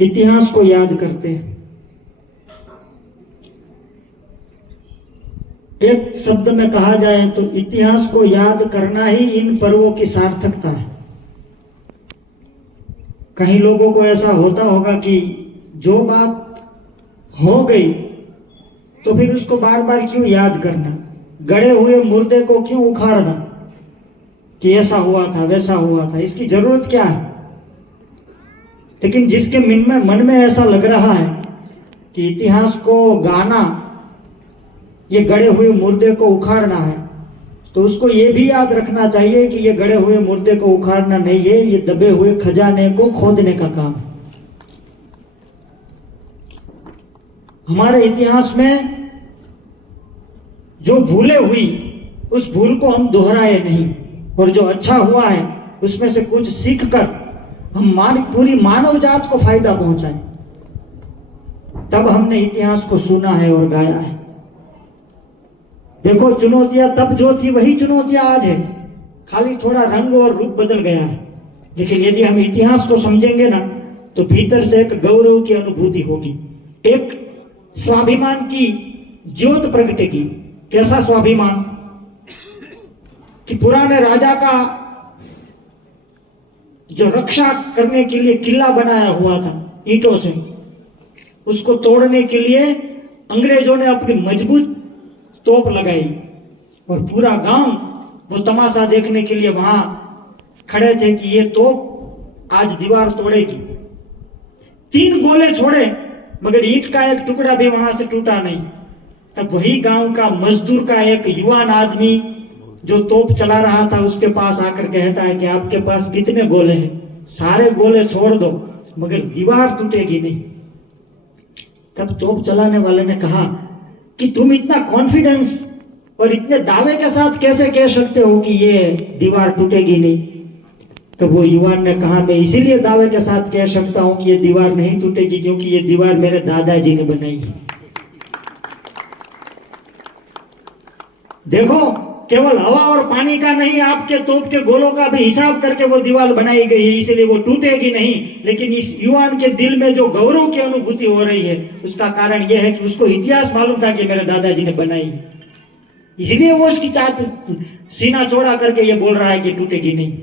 इतिहास को याद करते हैं। एक शब्द में कहा जाए तो इतिहास को याद करना ही इन पर्वों की सार्थकता है। कहीं लोगों को ऐसा होता होगा कि जो बात हो गई तो फिर उसको बार बार क्यों याद करना, गड़े हुए मुर्दे को क्यों उखाड़ना कि ऐसा हुआ था वैसा हुआ था, इसकी जरूरत क्या है। लेकिन जिसके मन में ऐसा लग रहा है कि इतिहास को गाना ये गड़े हुए मुर्दे को उखाड़ना है, तो उसको ये भी याद रखना चाहिए कि ये गड़े हुए मुर्दे को उखाड़ना नहीं है, ये दबे हुए खजाने को खोदने का काम है। हमारे इतिहास में जो भूले हुई उस भूल को हम दोहराए नहीं, और जो अच्छा हुआ है उसमें से कुछ सीखकर हम पूरी मानव जात को फायदा पहुंचाएं। तब हमने इतिहास को सुना है और गाया है। देखो, चुनौतियां तब जो थी वही चुनौतियां आज है, खाली थोड़ा रंग और रूप बदल गया है। लेकिन यदि हम इतिहास को समझेंगे ना तो भीतर से एक गौरव की अनुभूति होगी, एक स्वाभिमान की ज्योत प्रगटेगी। कैसा स्वाभिमान कि पुराने राजा का जो रक्षा करने के लिए किला बनाया हुआ था ईंटों से, उसको तोड़ने के लिए अंग्रेजों ने अपनी मजबूत तोप लगाई और पूरा गांव वो तमाशा देखने के लिए वहां खड़े थे कि ये तोप आज दीवार तोड़ेगी। 3 गोले छोड़े मगर ईंट का एक टुकड़ा भी वहां से टूटा नहीं। तब वही गांव का मजदूर का एक युवान आदमी जो तोप चला रहा था उसके पास आकर कहता है कि आपके पास कितने गोले हैं? सारे गोले छोड़ दो मगर दीवार टूटेगी नहीं। तब तोप चलाने वाले ने कहा कि तुम इतना कॉन्फिडेंस और इतने दावे के साथ कैसे कह सकते हो कि ये दीवार टूटेगी नहीं? तो वो युवान ने कहा, मैं इसीलिए दावे के साथ कह सकता हूं कि ये दीवार नहीं टूटेगी क्योंकि ये दीवार मेरे दादाजी ने बनाई है। देखो, केवल हवा और पानी का नहीं, आपके तोप के गोलों का भी हिसाब करके वो दीवार बनाई गई है, इसलिए वो टूटेगी नहीं। लेकिन इस युवान के दिल में जो गौरव की अनुभूति हो रही है उसका कारण यह है कि उसको इतिहास मालूम था कि मेरे दादाजी ने बनाई है, इसलिए वो उसकी सीना चौड़ा करके ये बोल रहा है कि टूटेगी नहीं।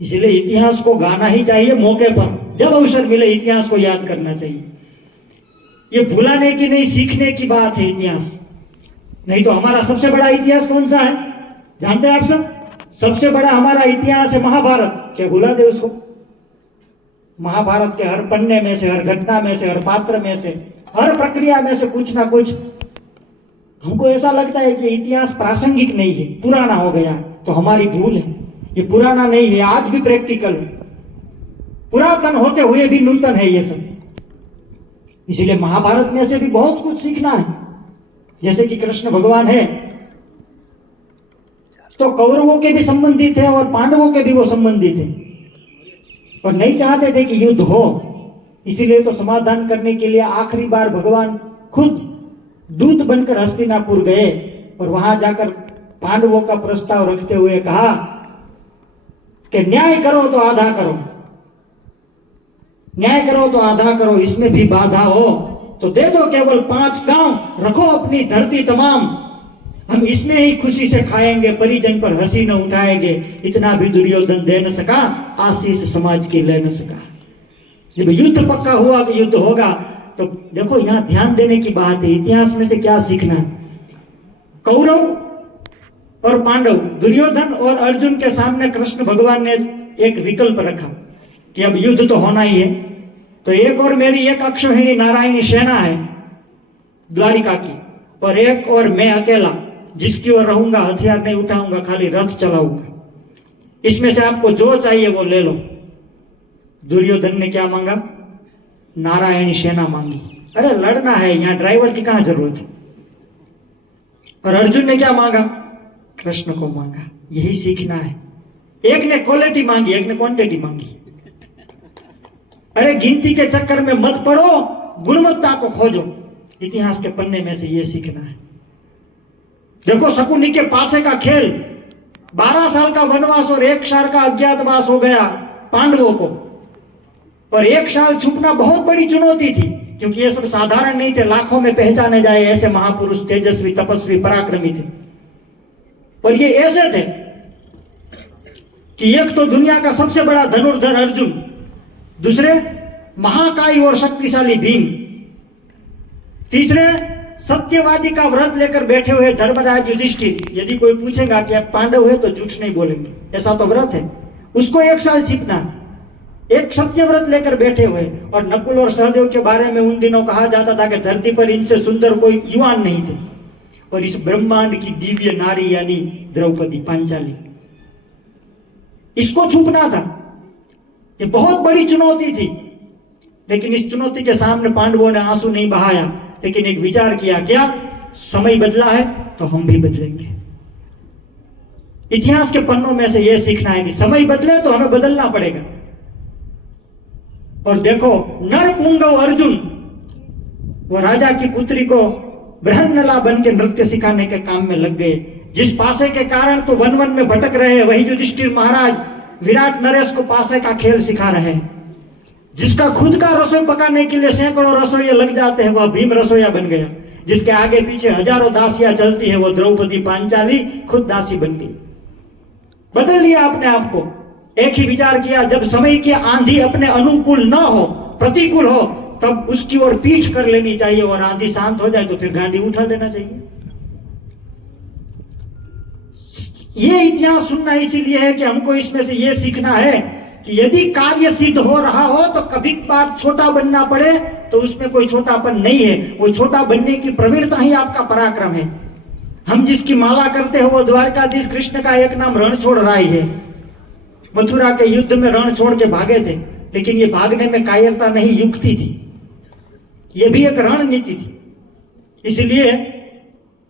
इसलिए इतिहास को गाना ही चाहिए, मौके पर जब अवसर मिले इतिहास को याद करना चाहिए। ये भुलाने की नहीं, सीखने की बात है इतिहास। नहीं तो हमारा सबसे बड़ा इतिहास कौन सा है जानते हैं आप सब? सबसे बड़ा हमारा इतिहास है महाभारत। क्या भुला दे उसको? महाभारत के हर पन्ने में से, हर घटना में से, हर पात्र में से, हर प्रक्रिया में से कुछ ना कुछ हमको ऐसा लगता है कि इतिहास प्रासंगिक नहीं है, पुराना हो गया, तो हमारी भूल है। ये पुराना नहीं है, आज भी प्रैक्टिकल है, पुरातन होते हुए भी नूतन है ये सब। इसलिए महाभारत में से भी बहुत कुछ सीखना है। जैसे कि कृष्ण भगवान है तो कौरवों के भी संबंधी थे और पांडवों के भी वो संबंधी थे, और नहीं चाहते थे कि युद्ध हो। इसीलिए तो समाधान करने के लिए आखिरी बार भगवान खुद दूत बनकर हस्तिनापुर गए और वहां जाकर पांडवों का प्रस्ताव रखते हुए कहा कि न्याय करो तो आधा करो, न्याय करो तो आधा करो, इसमें भी बाधा हो तो दे दो केवल 5 गांव, रखो अपनी धरती तमाम, हम इसमें ही खुशी से खाएंगे, परिजन पर हंसी न उठाएंगे। इतना भी दुर्योधन दे न सका, आशीष समाज की ले न सका। जब युद्ध पक्का हुआ कि युद्ध होगा, तो देखो यहां ध्यान देने की बात है, इतिहास में से क्या सीखना है। कौरव और पांडव, दुर्योधन और अर्जुन के सामने कृष्ण भगवान ने एक विकल्प रखा कि अब युद्ध तो होना ही है, तो एक और मेरी एक अक्षौहिणी नारायणी सेना है द्वारिका की, और एक और मैं अकेला जिसकी ओर रहूंगा, हथियार नहीं उठाऊंगा, खाली रथ चलाऊंगा, इसमें से आपको जो चाहिए वो ले लो। दुर्योधन ने क्या मांगा? नारायणी सेना मांगी। अरे लड़ना है, यहां ड्राइवर की कहां जरूरत है। और अर्जुन ने क्या मांगा? कृष्ण को मांगा। यही सीखना है। एक ने क्वालिटी मांगी, एक ने क्वांटिटी मांगी। अरे गिनती के चक्कर में मत पड़ो, गुणवत्ता को खोजो। इतिहास के पन्ने में से ये सीखना है। देखो, शकुनी के पासे का खेल, 12 साल का वनवास और 1 साल का अज्ञातवास हो गया पांडवों को। और 1 साल छुपना बहुत बड़ी चुनौती थी, क्योंकि ये सब साधारण नहीं थे, लाखों में पहचाने जाए ऐसे महापुरुष, तेजस्वी, तपस्वी, पराक्रमी थे। और ये ऐसे थे कि एक तो दुनिया का सबसे बड़ा धनुर्धर अर्जुन, दूसरे महाकाय और शक्तिशाली भीम, तीसरे सत्यवादी का व्रत लेकर बैठे हुए धर्मराज युधिष्ठिर। यदि कोई पूछेगा कि आप पांडव है तो झूठ नहीं बोलेंगे, ऐसा तो व्रत है। उसको 1 साल छिपना, एक सत्य व्रत लेकर बैठे हुए। और नकुल और सहदेव के बारे में उन दिनों कहा जाता था कि धरती पर इनसे सुंदर कोई युवान नहीं थे। और इस ब्रह्मांड की दिव्य नारी यानी द्रौपदी पांचाली, इसको छुपना था। ये बहुत बड़ी चुनौती थी, लेकिन इस चुनौती के सामने पांडवों ने आंसू नहीं बहाया, लेकिन एक विचार किया, क्या समय बदला है तो हम भी बदलेंगे। इतिहास के पन्नों में से यह सीखना है कि समय बदले तो हमें बदलना पड़ेगा। और देखो, नरपुंगव अर्जुन वो राजा की पुत्री को बृहन्नला बन के नृत्य सिखाने के काम में लग गए। जिस पासे के कारण तो वन वन में भटक रहे, वही युधिष्ठिर महाराज विराट नरेश को पासे का खेल सिखा रहे हैं। जिसका खुद का रसोई पकाने के लिए सैकड़ों रसोई लग जाते हैं, वह भीम रसोईया बन गया। जिसके आगे पीछे हजारों दासियां चलती है, वो द्रौपदी पांचाली खुद दासी बन गई। बदल लिया अपने आप को। एक ही विचार किया, जब समय की आंधी अपने अनुकूल न हो, प्रतिकूल हो, तब उसकी ओर पीठ कर लेनी चाहिए, और आंधी शांत हो जाए तो फिर गांडी उठा लेना चाहिए। ये इतिहास सुनना इसीलिए है कि हमको इसमें से ये सीखना है कि यदि कार्य सिद्ध हो रहा हो तो कभी बार छोटा बनना पड़े तो उसमें कोई छोटापन नहीं है। वो छोटा बनने की प्रवृत्ति ही आपका पराक्रम है। हम जिसकी माला करते हैं वो द्वारकाधीश कृष्ण का एक नाम रणछोड़ राय है। मथुरा के युद्ध में रण छोड़ के भागे थे, लेकिन ये भागने में कायरता नहीं, युक्ति थी। ये भी एक रणनीति थी, इसलिए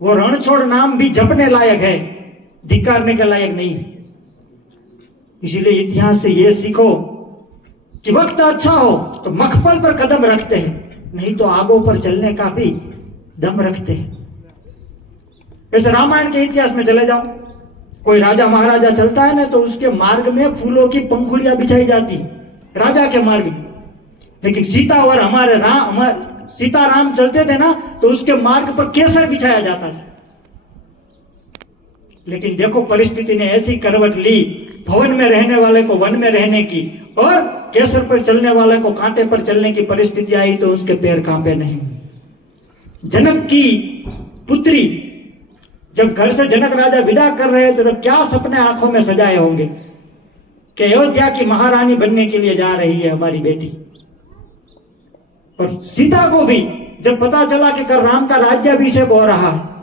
वो रणछोड़ नाम भी जपने लायक है, धिक्कारने के लायक नहीं है। इसीलिए इतिहास से ये सीखो कि वक्त अच्छा हो तो मखफल पर कदम रखते हैं, नहीं तो आगों पर चलने का भी दम रखते हैं। वैसे रामायण के इतिहास में चले जाओ, कोई राजा महाराजा चलता है ना तो उसके मार्ग में फूलों की पंखुड़ियां बिछाई जाती, राजा के मार्ग में। लेकिन सीता और सीता राम चलते थे ना तो उसके मार्ग पर केसर बिछाया जाता था। लेकिन देखो, परिस्थिति ने ऐसी करवट ली, भवन में रहने वाले को वन में रहने की और केसर पर चलने वाले को कांटे पर चलने की परिस्थिति आई तो उसके पैर कांपे नहीं। जनक की पुत्री जब घर से जनक राजा विदा कर रहे थे तब क्या सपने आंखों में सजाए होंगे कि अयोध्या की महारानी बनने के लिए जा रही है हमारी बेटी। और सीता को भी जब पता चला कि कल राम का राज्याभिषेक हो रहा है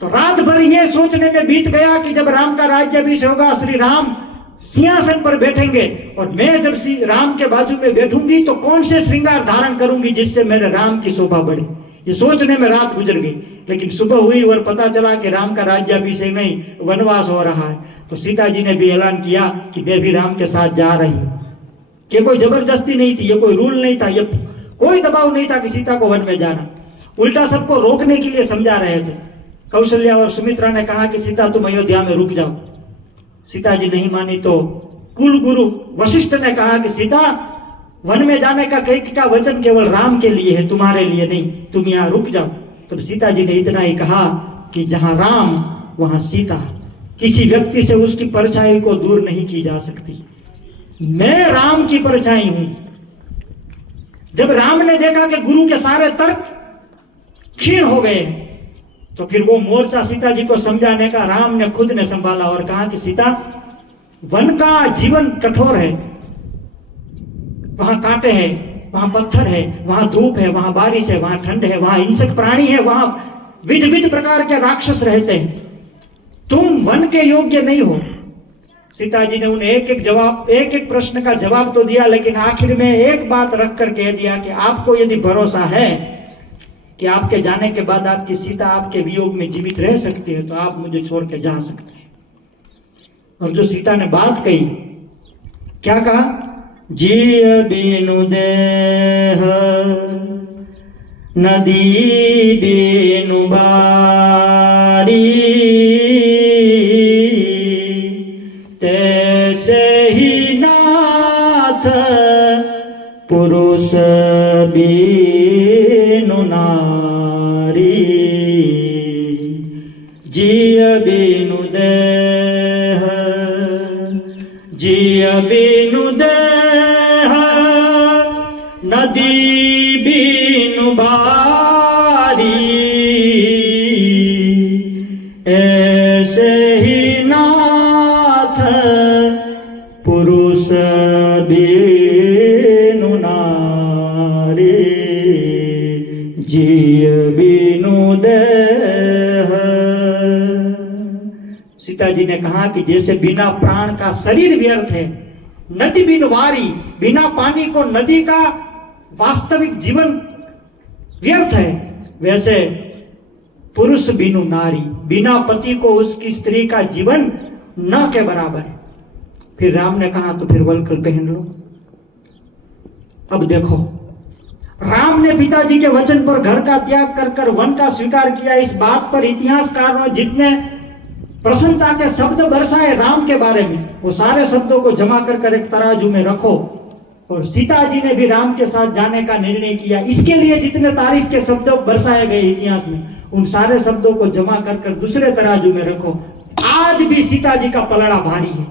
तो रात भर ये सोचने में बीत गया कि जब राम का राज्याभिषेक होगा, श्री राम सिंहासन पर बैठेंगे और मैं जब श्री राम के बाजू में बैठूंगी तो कौन से श्रृंगार धारण करूंगी जिससे मेरे राम की शोभा बढ़े। ये सोचने में रात गुजर गई। लेकिन सुबह हुई और पता चला कि राम का राज्याभिषेक नहीं, वनवास हो रहा है। तो सीता जी ने भी ऐलान किया कि मैं भी राम के साथ जा रही हूं। ये कोई जबरदस्ती नहीं थी, ये कोई रूल नहीं था, ये कोई दबाव नहीं था कि सीता को वन में जाना। उल्टा सबको रोकने के लिए समझा रहे थे। कौशल्या और सुमित्रा ने कहा कि सीता तुम अयोध्या में रुक जाओ। सीता जी नहीं मानी तो कुल गुरु वशिष्ठ ने कहा कि सीता, वन में जाने का का वचन केवल राम के लिए है, तुम्हारे लिए नहीं, तुम यहाँ रुक जाओ। तब सीता जी ने इतना ही कहा कि जहां राम वहां सीता, किसी व्यक्ति से उसकी परछाई को दूर नहीं की जा सकती। मैं राम की परछाई हूं। जब राम ने देखा कि गुरु के सारे तर्क क्षीण हो गए तो फिर वो मोर्चा सीता जी को समझाने का राम ने खुद ने संभाला और कहा कि सीता, वन का जीवन कठोर है, वहां कांटे हैं, वहां पत्थर है, वहां धूप है, वहां बारिश है, वहां ठंड है, वहां हिंसक प्राणी है, वहां विध विध प्रकार के राक्षस रहते हैं। तुम वन के योग्य नहीं हो। सीता जी ने उन्हें एक एक प्रश्न का जवाब तो दिया, लेकिन आखिर में एक बात रखकर कह दिया कि आपको यदि भरोसा है कि आपके जाने के बाद आपकी सीता आपके वियोग में जीवित रह सकती है तो आप मुझे छोड़ के जा सकते हैं। और जो सीता ने बात कही, क्या कहा? जिय बिनु देह नदी बिनु बारी, तैसे ही नाथ पुरुष बीनु नारी, जिय बीनु देह, जिय बीनु देह, नदी बीनु बारी, ऐसे ही नाथ पुरुष बीनु नारी, जिय बीनु देह। सीता जी ने कहा कि जैसे बिना प्राण का शरीर व्यर्थ है, नदी बिन वारी, बिना पानी को नदी का वास्तविक जीवन व्यर्थ है, वैसे पुरुष बिनु नारी, बिना पति को उसकी स्त्री का जीवन न के बराबर है। फिर राम ने कहा तो फिर वल्कल पहन लो। अब देखो, राम ने पिताजी के वचन पर घर का त्याग कर कर वन का स्वीकार किया। इस बात पर इतिहासकारों जितने प्रसन्नता के शब्द बरसाए राम के बारे में, वो सारे शब्दों को जमा कर कर एक तराजू में रखो। और सीता जी ने भी राम के साथ जाने का निर्णय किया। इसके लिए जितने तारीफ के शब्द बरसाए गए इतिहास में, उन सारे शब्दों को जमा कर कर दूसरे तराजू में रखो। आज भी सीता जी का पलड़ा भारी है,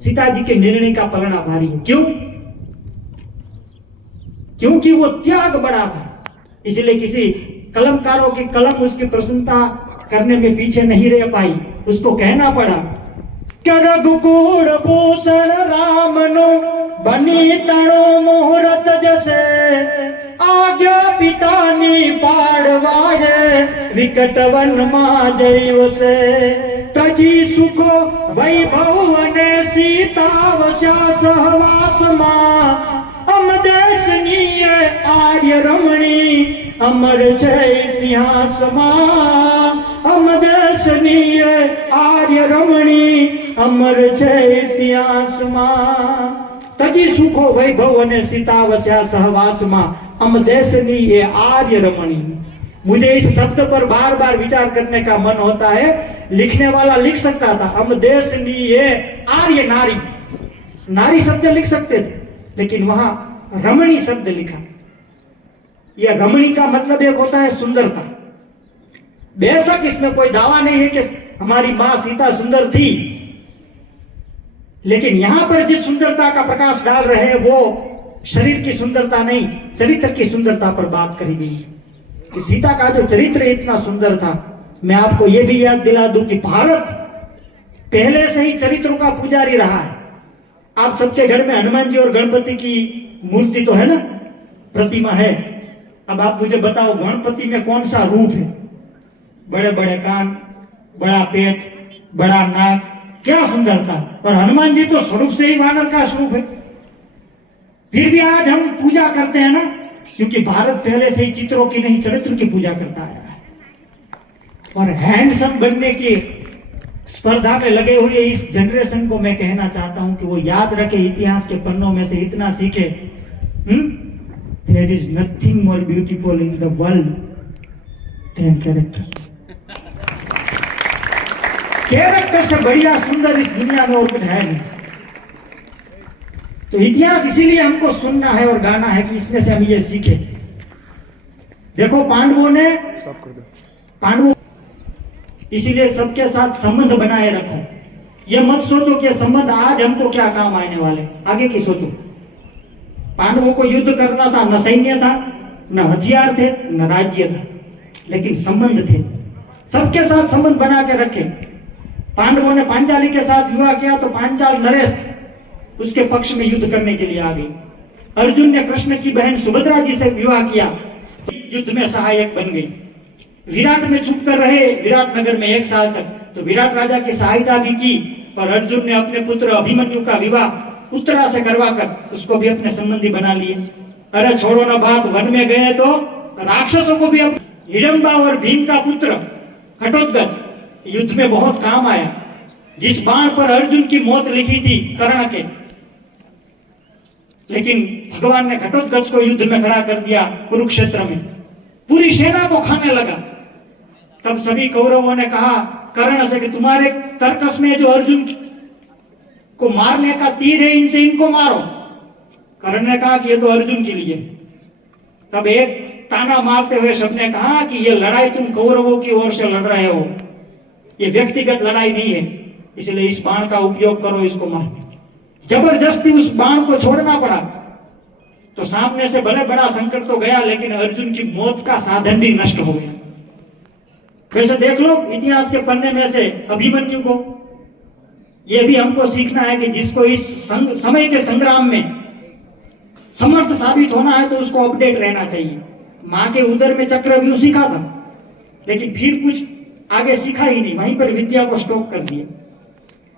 सीता जी के निर्णय का पलड़ा भारी है। क्यों? क्योंकि वो त्याग बड़ा था। इसलिए किसी कलमकारों की कलम उसकी प्रसन्नता करने में पीछे नहीं रह पाई, उसको कहना पड़ा कि रघुकुल भूषण राम नो बनी तणो मुहूर्त जैसे, आज्ञा पितानी पाड़वाए विकट वन मा जैव से, तजी सुखो वैभव ने सीता वस्या सहवास मा, अम देशनीय आर्य रमणी अमर जय इतिहास मा, अम देशनीय आर्य रमणी अमर जय इतिहास मा, तजी सुखो वैभव ने सीता वस्या सहवास मा, अम देशनीय आर्य रमणी। मुझे इस शब्द पर बार बार विचार करने का मन होता है। लिखने वाला लिख सकता था अम देशनीय आर्य नारी, नारी शब्द लिख सकते थे, लेकिन वहां रमणी शब्द लिखा। यह रमणी का मतलब एक होता है सुंदरता। बेशक इसमें कोई दावा नहीं है कि हमारी मां सीता सुंदर थी, लेकिन यहां पर जिस सुंदरता का प्रकाश डाल रहे हैं वो शरीर की सुंदरता नहीं, चरित्र की सुंदरता पर बात करी गई है कि सीता का जो चरित्र इतना सुंदर था। मैं आपको यह भी याद दिला दूं कि भारत पहले से ही चरित्रों का पुजारी रहा है। आप सबके घर में हनुमान जी और गणपति की मूर्ति तो है ना, प्रतिमा है। अब आप मुझे बताओ गणपति में कौन सा रूप है? बड़े बड़े कान, बड़ा पेट, बड़ा नाक, क्या सुंदरता। और हनुमान जी तो स्वरूप से ही वानर का स्वरूप है। फिर भी आज हम पूजा करते हैं ना, क्योंकि भारत पहले से ही चित्रों की नहीं चरित्र की पूजा करता आया है। और हैंडसम बनने की स्पर्धा में लगे हुए इस जनरेशन को मैं कहना चाहता हूं कि वो याद रखे, इतिहास के पन्नों में से इतना सीखे। There is nothing more beautiful in the world than character. Character से बढ़िया सुंदर इस दुनिया में और कुछ है नहीं। तो इतिहास इसीलिए हमको सुनना है और गाना है कि इसमें से हम ये सीखे। देखो पांडवों इसीलिए सबके साथ संबंध बनाए रखो। ये मत सोचो कि संबंध आज हमको क्या काम आने वाले, आगे की सोचो। पांडवों को युद्ध करना था, न सैन्य था, न हथियार थे, न राज्य था, लेकिन संबंध थे। सबके साथ संबंध बना के रखे। पांडवों ने पांचाली के साथ विवाह किया तो पांचाल नरेश उसके पक्ष में युद्ध करने के लिए आ गई। अर्जुन ने कृष्ण की बहन सुभद्रा जी से विवाह किया, युद्ध में सहायक बन गई। विराट में छुप कर रहे विराट नगर में 1 साल तक, तो विराट राजा की सहायता भी की। और अर्जुन ने अपने पुत्र अभिमन्यु का विवाह उत्तरा से करवाकर उसको भी अपने संबंधी बना लिए। अरे छोड़ो ना बात, वन में गए तो राक्षसों को भी हिडम्बा और भीम का पुत्र घटोत्कच युद्ध में बहुत काम आया। जिस बाण पर अर्जुन की मौत लिखी थी कर्ण के, लेकिन भगवान ने घटोत्कच को युद्ध में खड़ा कर दिया कुरुक्षेत्र में, पूरी सेना को खाने लगा। तब सभी कौरवों ने कहा कर्ण से कि तुम्हारे तर्कस में जो अर्जुन को मारने का तीर है, इनसे इनको मारो। कर्ण ने कहा कि ये तो अर्जुन के लिए। तब एक ताना मारते हुए सबने कहा कि ये लड़ाई तुम कौरवों की ओर से लड़ रहे हो, ये व्यक्तिगत लड़ाई नहीं है, इसलिए इस बाण का उपयोग करो इसको मारने। जबरदस्ती उस बाण को छोड़ना पड़ा। तो सामने से भले बड़ा संकट तो गया, लेकिन अर्जुन की मौत का साधन भी नष्ट हो गया। वैसे देख लो इतिहास के पन्ने में से अभिमन्यु को, यह भी हमको सीखना है कि जिसको इस समय के संग्राम में समर्थ साबित होना है तो उसको अपडेट रहना चाहिए। मां के उदर में चक्रव्यूह सीखा था, लेकिन फिर कुछ आगे सीखा ही नहीं, वहीं पर विद्या को स्टॉप कर दिया।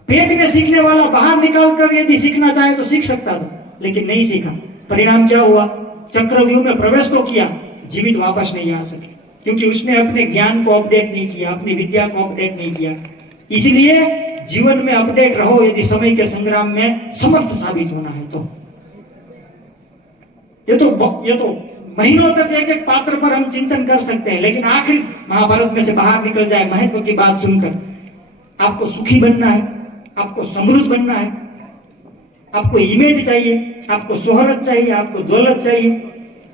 पेट में सीखने वाला बाहर निकाल कर यदि सीखना चाहे तो सीख सकता था, लेकिन नहीं सीखा। परिणाम क्या हुआ? चक्रव्यूह में प्रवेश तो किया, जीवित वापस नहीं आ सके, क्योंकि उसने अपने ज्ञान को अपडेट नहीं किया, अपनी विद्या को अपडेट नहीं किया। इसलिए जीवन में अपडेट रहो यदि समय के संग्राम में समर्थ साबित होना है तो। ये तो महीनों तक एक एक पात्र पर हम चिंतन कर सकते हैं, लेकिन आखिर महाभारत में से बाहर निकल जाए महत्व की बात सुनकर। आपको सुखी बनना है, आपको समृद्ध बनना है, आपको इमेज चाहिए, आपको शोहरत चाहिए, आपको दौलत चाहिए,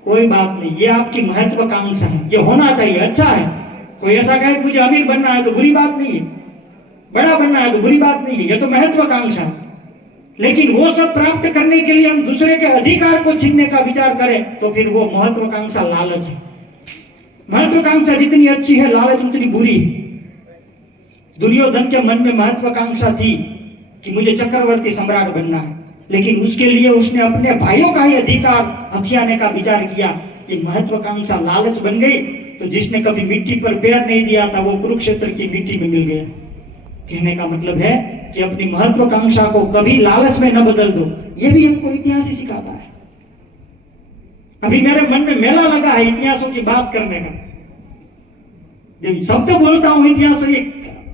कोई बात नहीं, ये आपकी महत्वाकांक्षा है, ये होना चाहिए, अच्छा है। कोई ऐसा कहे मुझे अमीर बनना है तो बुरी बात नहीं है, बड़ा बनना है तो बुरी बात नहीं है, ये तो महत्वाकांक्षा है। लेकिन वो सब प्राप्त करने के लिए हम दूसरे के अधिकार को छीनने का विचार करें तो फिर वो महत्वाकांक्षा लालच है। महत्वाकांक्षा जितनी अच्छी है, लालच उतनी बुरी है। दुर्योधन के मन में महत्वाकांक्षा थी कि मुझे चक्रवर्ती सम्राट बनना है, लेकिन उसके लिए उसने अपने भाइयों का ही अधिकार हथियाने का विचार किया कि महत्वाकांक्षा लालच बन गई, तो जिसने कभी मिट्टी पर पैर नहीं दिया था वो कुरुक्षेत्र की मिट्टी में मिल गया। कहने का मतलब है कि अपनी महत्वाकांक्षा को कभी लालच में न बदल दो। यह भी हमको इतिहास ही सिखाता है। अभी मेरे मन में मेला लगा है इतिहासों की बात करने का। जब शब्द बोलता हूं इतिहास, ये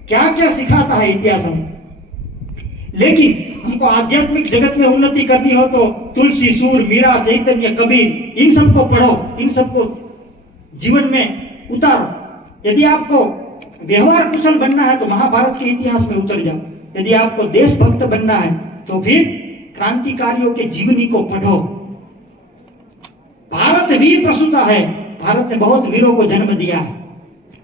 क्या क्या सिखाता है इतिहास हमें। लेकिन हमको आध्यात्मिक जगत में उन्नति करनी हो तो तुलसी, सूर, मीरा, चैतन्य, कबीर, इन सबको पढ़ो, इन सबको जीवन में उतारो। यदि आपको व्यवहार कुशल बनना है तो महाभारत के इतिहास में उतर जाओ। यदि आपको देशभक्त बनना है तो फिर क्रांतिकारियों के जीवनी को पढ़ो। भारत वीर प्रसूता है, भारत ने बहुत वीरों को जन्म दिया है,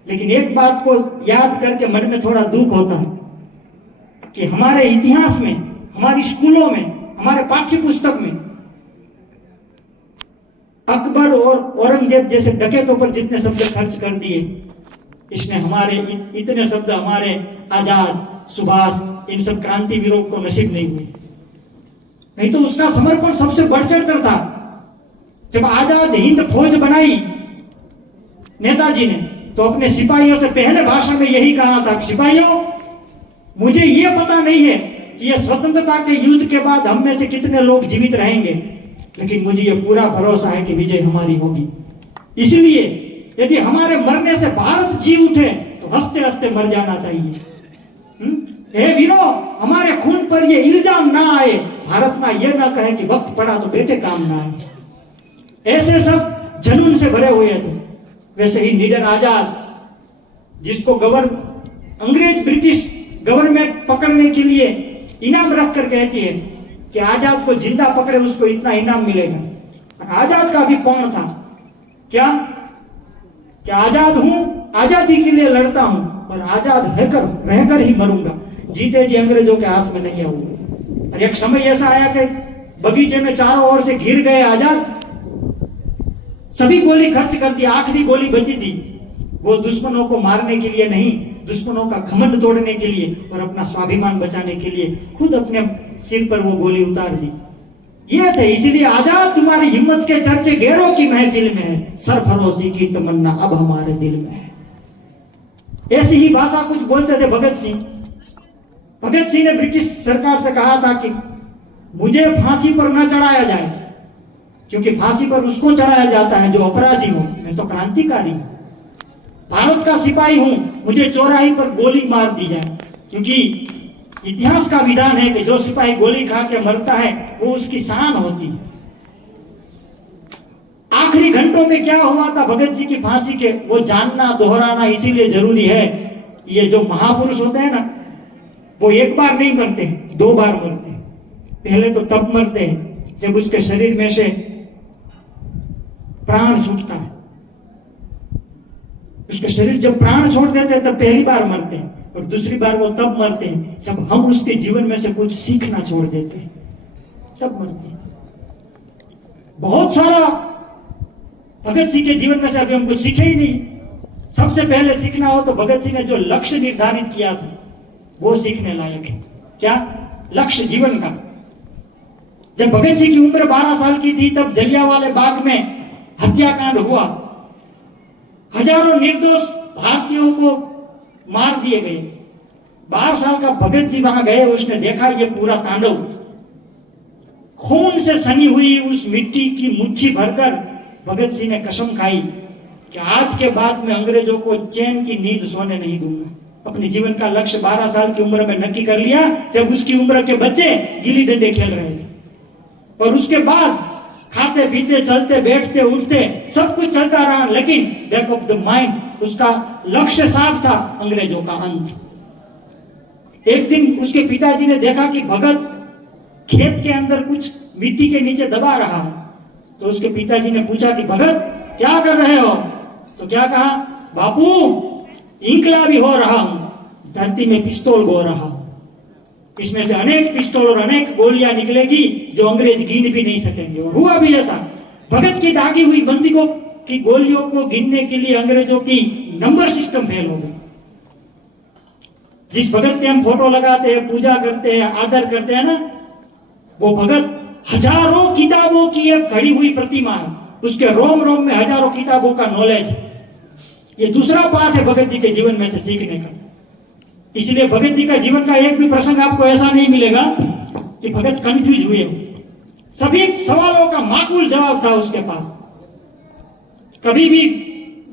लेकिन एक बात को याद करके मन में थोड़ा दुख होता है कि हमारे इतिहास में, हमारी स्कूलों में, हमारे पाठ्य पुस्तक में अकबर और औरंगजेब जैसे डकैतों पर जितने शब्द खर्च कर दिए, इसमें हमारे इतने शब्द हमारे आजाद, सुभाष, इन सब क्रांतिवीरों को नसीब नहीं हुए। नहीं तो उसका समर्पण सबसे बढ़ चढ़ कर था। जब आजाद हिंद फौज बनाई नेताजी ने, तो अपने सिपाहियों से पहले भाषण में यही कहा था, सिपाहियों मुझे यह पता नहीं है कि यह स्वतंत्रता के युद्ध के बाद हम में से कितने लोग जीवित रहेंगे, लेकिन मुझे यह पूरा भरोसा है कि विजय हमारी होगी। इसलिए यदि हमारे मरने से भारत जी उठे तो हंसते हंसते मर जाना चाहिए। हे वीरो, हमारे खून पर ये इल्जाम ना आए, भारत में यह ना कहे कि वक्त पड़ा तो बेटे काम ना आए। ऐसे सब जुनून से भरे हुए थे। वैसे ही निडर आजाद, जिसको अंग्रेज ब्रिटिश गवर्नमेंट पकड़ने के लिए इनाम रख कर कहती है कि आजाद को जिंदा पकड़े उसको इतना इनाम मिलेगा। आजाद का भी पौन था क्या कि आजाद हूं, आजादी के लिए लड़ता हूं और आजाद रहकर ही मरूंगा, जीते जी अंग्रेजों के हाथ में नहीं आऊंगा। और एक समय ऐसा आया कि बगीचे में चारों ओर से घिर गए आजाद, सभी गोली खर्च कर दी, आखिरी गोली बची थी। वो दुश्मनों को मारने के लिए नहीं, दुश्मनों का घमंड तोड़ने के लिए और अपना स्वाभिमान बचाने के लिए खुद अपने सिर पर वो गोली उतार दी। ये थे, इसीलिए आजाद तुम्हारी हिम्मत के चर्चे गैरों की महफिल में है, सरफरोशी की तमन्ना अब हमारे दिल में है। ऐसी ही भाषा कुछ बोलते थे भगत सिंह। भगत सिंह ने ब्रिटिश सरकार से कहा था कि मुझे फांसी पर न चढ़ाया जाए, क्योंकि फांसी पर उसको चढ़ाया जाता है जो अपराधी हो, मैं तो क्रांतिकारी हूं, भारत का सिपाही हूं, मुझे चौराहे पर गोली मार दी जाए। क्योंकि इतिहास का विधान है कि जो सिपाही गोली खा के मरता है वो उसकी शान होती है। आखिरी घंटों में क्या हुआ था भगत जी की फांसी के, वो जानना, दोहराना इसीलिए जरूरी है। ये जो महापुरुष होते हैं ना, वो एक बार नहीं मरते, दो बार मरते हैं। पहले तो तब मरते हैं जब उसके शरीर में से प्राण छूटता है, उसके शरीर जब प्राण छोड़ देते हैं तब पहली बार मरते हैं, और दूसरी बार वो तब मरते हैं जब हम उसके जीवन में से कुछ सीखना छोड़ देते हैं, तब मरते हैं। बहुत सारा भगत सिंह के जीवन में से अभी हम कुछ सीखे ही नहीं। सबसे पहले सीखना हो तो भगत सिंह ने जो लक्ष्य निर्धारित किया था वो सीखने लायक है। क्या लक्ष्य जीवन का? जब भगत सिंह की उम्र 12 साल की थी तब जलियांवाला बाग में हत्याकांड हुआ, हजारों निर्दोष भारतीयों को मार दिए गए। 12 साल का भगत जी वहां गए, उसने देखा ये पूरा तांडव। खून से सनी हुई उस मिट्टी की मुट्ठी भरकर भगत सिंह ने कसम खाई कि आज के बाद मैं अंग्रेजों को चैन की नींद सोने नहीं दूंगा। अपने जीवन का लक्ष्य 12 साल की उम्र में नक्की कर लिया, जब उसकी उम्र के बच्चे गिल्ली डंडे खेल रहे थे। और उसके बाद खाते पीते चलते बैठते उठते सब कुछ चलता रहा, लेकिन बैक ऑफ द माइंड उसका लक्ष्य साफ था, अंग्रेजों का अंत। एक दिन उसके पिताजी ने देखा कि भगत खेत के अंदर कुछ मिट्टी के नीचे दबा रहा है, तो उसके पिताजी ने पूछा कि भगत क्या कर रहे हो? तो क्या कहा, बापू इंकलाबी हो रहा हूं, धरती में पिस्तौल बो रहा हूं, इसमें से अनेक पिस्तौल और अनेक गोलियां निकलेगी जो अंग्रेज गिन भी नहीं सकेंगे। और हुआ भी ऐसा। भगत की दागी हुई बंदूकों की गोलियों को गिनने के लिए अंग्रेजों की नंबर सिस्टम फेल हो गई। जिस भगत के हम फोटो लगाते हैं, पूजा करते हैं, आदर करते हैं ना, वो भगत हजारों किताबों की एक घड़ी हुई प्रतिमा है। उसके रोम रोम में हजारों किताबों का नॉलेज है। ये दूसरा पार्ट है भगत जी के जीवन में से सीखने का। इसलिए भगत जी का जीवन का एक भी प्रसंग आपको ऐसा नहीं मिलेगा कि भगत कंफ्यूज हुए हो। सभी सवालों का माकूल जवाब था उसके पास। कभी भी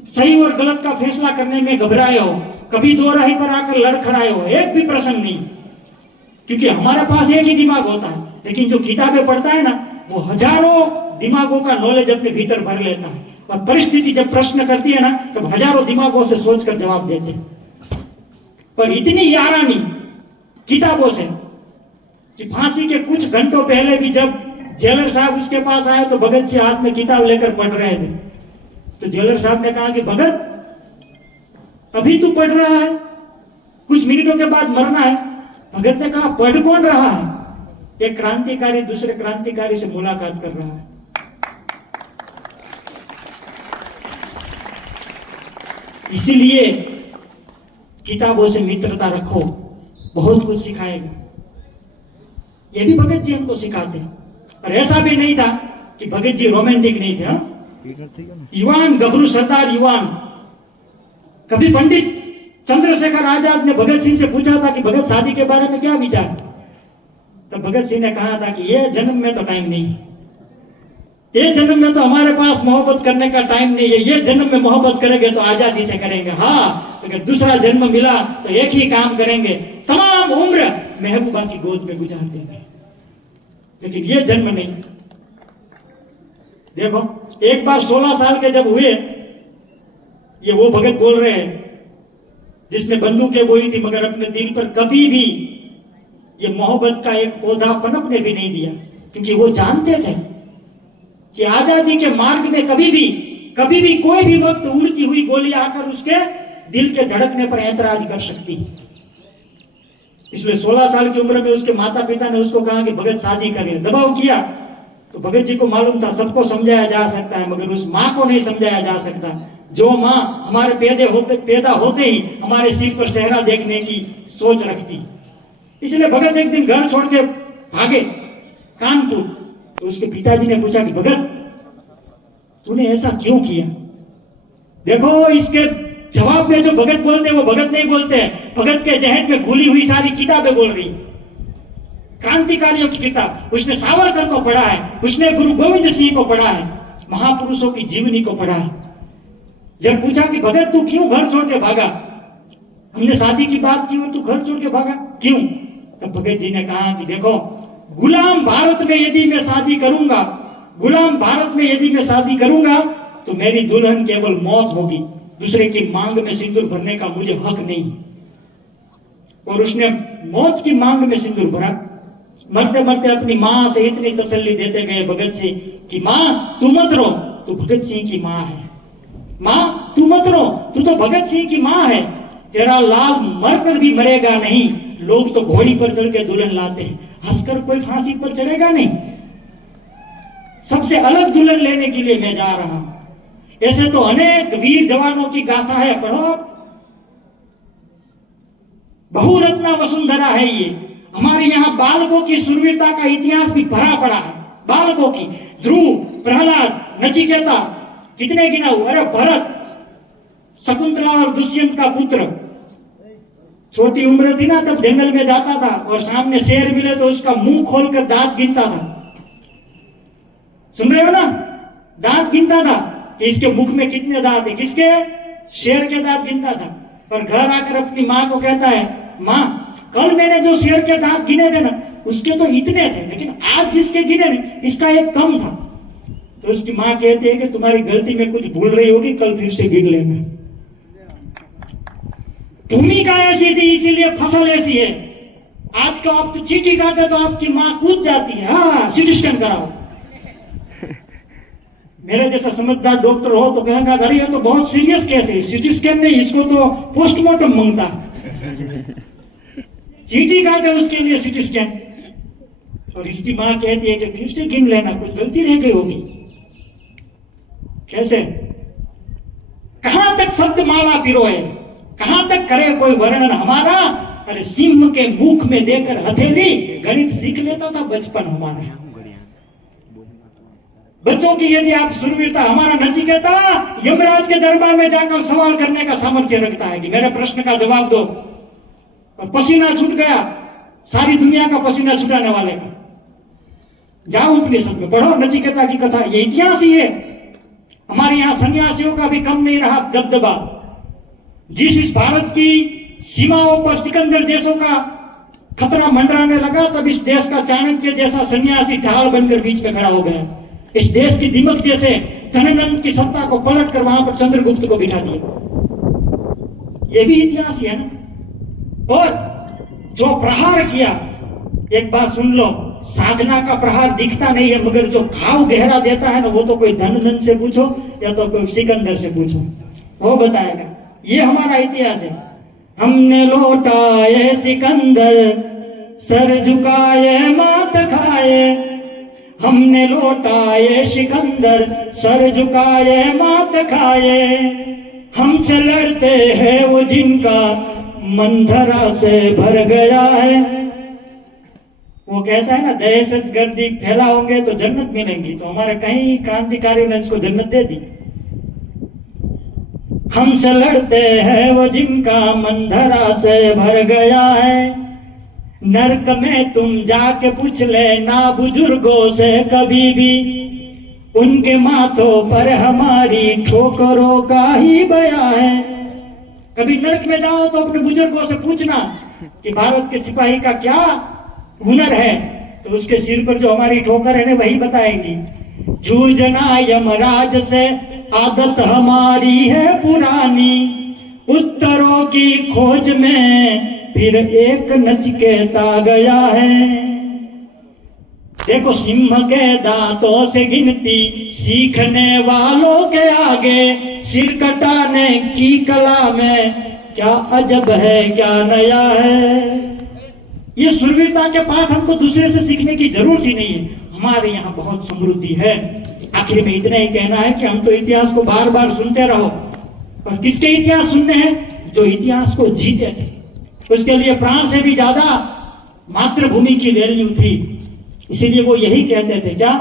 सही और गलत का फैसला करने में घबराए हो, कभी दो राही पर आकर लड़खड़ाए हो, एक भी प्रसंग नहीं। क्योंकि हमारे पास एक ही दिमाग होता है, लेकिन जो किताबें पढ़ता है ना, वो हजारों दिमागों का नॉलेज अपने भीतर भर लेता है। और परिस्थिति जब प्रश्न करती है ना, तब हजारों दिमागों से सोचकर जवाब देते हैं। पर इतनी यारानी किताबों से कि फांसी के कुछ घंटों पहले भी जब जेलर साहब उसके पास आए तो भगत सिंह हाथ में किताब लेकर पढ़ रहे थे। तो जेलर साहब ने कहा कि भगत अभी तू पढ़ रहा है, कुछ मिनटों के बाद मरना है। भगत ने कहा पढ़ कौन रहा है? एक क्रांतिकारी दूसरे क्रांतिकारी से मुलाकात कर रहा है। इसीलिए किताबों से मित्रता रखो, बहुत कुछ सिखाएगा। ये भी भगत जी हमको सिखाते हैं। और ऐसा भी नहीं था कि भगत जी रोमांटिक नहीं थे। युवान गबरू सरदार युवान। कभी पंडित चंद्रशेखर आजाद ने भगत सिंह से पूछा था कि भगत शादी के बारे में क्या विचार? तो भगत सिंह ने कहा था कि ये जन्म में तो टाइम नहीं, ये जन्म में तो हमारे पास मोहब्बत करने का टाइम नहीं है। ये जन्म में मोहब्बत करेंगे तो आजादी से करेंगे। हाँ, अगर दूसरा जन्म मिला तो एक ही काम करेंगे, तमाम उम्र महबूबा की गोद में गुजार देंगे, लेकिन ये जन्म नहीं। देखो, एक बार 16 साल के जब हुए, ये वो भगत बोल रहे हैं जिसने बंदूकें बोई थी, मगर अपने दिल पर कभी भी ये मोहब्बत का एक पौधा पनपने भी नहीं दिया, क्योंकि वो जानते थे कि आजादी के मार्ग में कभी भी कोई भी वक्त उड़ती हुई गोली आकर उसके दिल के धड़कने पर ऐतराज कर सकती है। इसलिए 16 साल की उम्र में उसके माता पिता ने उसको कहा कि भगत शादी कर ले। दबाव किया तो भगत जी को मालूम था सबको समझाया जा सकता है, मगर उस माँ को नहीं समझाया जा सकता, जो माँ हमारे पैदा होते ही हमारे सिर पर सेहरा देखने की सोच रखती। इसलिए भगत एक दिन घर छोड़ के भागे कानपुर। तो उसके पिताजी ने पूछा कि भगत तूने ऐसा क्यों किया? देखो, इसके जवाब में जो भगत बोलते हैं वो भगत नहीं बोलते हैं। भगत के जहन में घुली हुई सारी किताबें बोल रही, क्रांतिकारियों की किताब। उसने सावरकर को पढ़ा है, उसने गुरु गोविंद सिंह को पढ़ा है, महापुरुषों की जीवनी को पढ़ा है। जब पूछा कि भगत तू क्यों घर छोड़ के भागा, हमने शादी की बात की और तू घर छोड़ के भागा क्यों? तब भगत जी ने कहा कि देखो, गुलाम भारत में यदि मैं शादी करूंगा, गुलाम भारत में यदि मैं शादी करूंगा तो मेरी दुल्हन केवल मौत होगी, दूसरे की मांग में सिंदूर भरने का मुझे हक नहीं। और उसने मौत की मांग में सिंदूर भरा। मरते मरते अपनी माँ से इतनी तसल्ली देते गए भगत सिंह कि माँ तू मत रो, तू भगत सिंह की माँ है। माँ तू मत रो, तू तो भगत सिंह की माँ है। तेरा लाल मरकर भी मरेगा नहीं। लोग तो घोड़ी पर चढ़ के दुल्हन लाते हैं, हंसकर कोई फांसी पर चढ़ेगा नहीं। सबसे अलग दुल्हन लेने के लिए मैं जा रहा हूं। ऐसे तो अनेक वीर जवानों की गाथा है, पढ़ो। बहुरत्ना वसुंधरा है ये। हमारे यहाँ बालकों की शूरवीरता का इतिहास भी भरा पड़ा है। बालकों की ध्रुव, प्रहलाद, नचिकेता, कितने गिनाऊं। अरे भरत, शकुंतला और दुष्यंत का पुत्र। छोटी उम्र थी ना तब जंगल में जाता था और सामने शेर मिले तो उसका मुंह खोलकर दांत गिनता था। सुन रहे हो ना? दांत गिनता था कि इसके मुख में कितने दांत है। किसके? शेर के दांत गिनता था। पर घर आकर अपनी माँ को कहता है, माँ कल मैंने जो शेर के दांत गिने थे ना उसके तो इतने थे, लेकिन आज जिसके गिने इसका एक कम था। तो उसकी माँ कहती है कि तुम्हारी गलती में कुछ भूल रही होगी, कल फिर से गिन लेना। भूमिका ऐसी थी, इसीलिए फसल ऐसी है। आज का आप चिट्ठी काटे तो आपकी माँ कूद जाती है, हाँ सीटी स्कैन कराओ। मेरे जैसा समझदार डॉक्टर हो तो कहेगा अरे ये तो बहुत सीरियस केस है, सीटी स्कैन नहीं, इसको तो पोस्टमार्टम मांगता। चीटी काटे उसके लिए सीटी स्कैन। और इसकी माँ कहती है कि फिर से गिन लेना, कुछ गलती रह गई होगी। कैसे? कहां तक शब्द माला पिरोए, कहां तक करे कोई वर्णन हमारा। अरे सिंह के मुख में देकर हथेली, गणित सीख लेता था बचपन हमारा। बच्चों की यदि आप शूरवीरता, हमारा नचिकेता यमराज के दरबार में जाकर सवाल करने का सामर्थ्य रखता है कि मेरे प्रश्न का जवाब दो। और पसीना छूट गया, सारी दुनिया का पसीना छुटाने वाले का। जाओ उपनिषद में पढ़ो नचिकेता की कथा, ये इतिहास ही है। हमारे यहाँ सन्यासियों का भी कम नहीं रहा दबदबा। जिस इस भारत की सीमाओं पर सिकंदर देशों का खतरा मंडराने लगा, तब इस देश का चाणक्य जैसा सन्यासी ढाल बनकर बीच में खड़ा हो गया। इस देश की दीमक जैसे धननंद की सत्ता को पलट कर वहां पर चंद्रगुप्त को बिठा दिया। ये भी इतिहास है ना। और जो प्रहार किया, एक बात सुन लो, साधना का प्रहार दिखता नहीं है, मगर जो घाव गहरा देता है ना वो तो कोई धननंद से पूछो या तो कोई सिकंदर से पूछो, वो बताएगा। ये हमारा इतिहास है। हमने लौटाए सिकंदर, सर झुकाए मात खाए। हमने लौटाए सिकंदर, सर झुकाए मात खाए। हमसे लड़ते हैं वो जिनका मन धरा से भर गया है। वो कहता है ना दहशत गर्दी फैलाओगे तो जन्नत मिलेंगी, तो हमारे कई क्रांतिकारियों ने इसको जन्नत दे दी। हमसे लड़ते हैं वो जिनका मन धरा से भर गया है। नरक में तुम जाके पूछ लेना बुजुर्गों से कभी भी, उनके माथों पर हमारी ठोकरों का ही बया है। कभी नरक में जाओ तो अपने बुजुर्गों से पूछना कि भारत के सिपाही का क्या हुनर है, तो उसके सिर पर जो हमारी ठोकर है ना वही बताएंगी। जूझना यमराज से आदत हमारी है पुरानी, उत्तरों की खोज में फिर एक नचिकेता गया है। देखो सिंह के दांतों से गिनती सीखने वालों के आगे, सिर कटाने की कला में क्या अजब है क्या नया है। ये शूरवीरता के पाठ हमको दूसरे से सीखने की जरूरत ही नहीं है, हमारे यहाँ बहुत समृद्धि है। आखिर में इतना ही कहना है कि हम तो इतिहास को बार बार सुनते रहो, पर किसके इतिहास सुनने हैं? जो इतिहास को जीते थे, उसके लिए प्राण से भी ज्यादा मातृभूमि की वैल्यू थी। इसीलिए वो यही कहते थे, क्या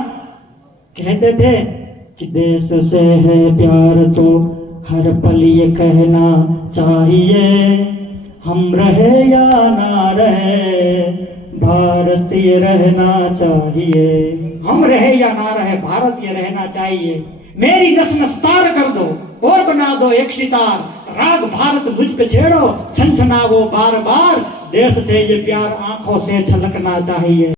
कहते थे कि देश से है प्यार तो हर पल ये कहना चाहिए, हम रहे या ना रहे भारत ये रहना चाहिए। हम रहे या ना रहे भारत ये रहना चाहिए। मेरी नस नस तार कर दो और बना दो एक सितार, राग भारत मुझ पे छेड़ो छनछनावो बार बार, देश से ये प्यार आंखों से छलकना चाहिए।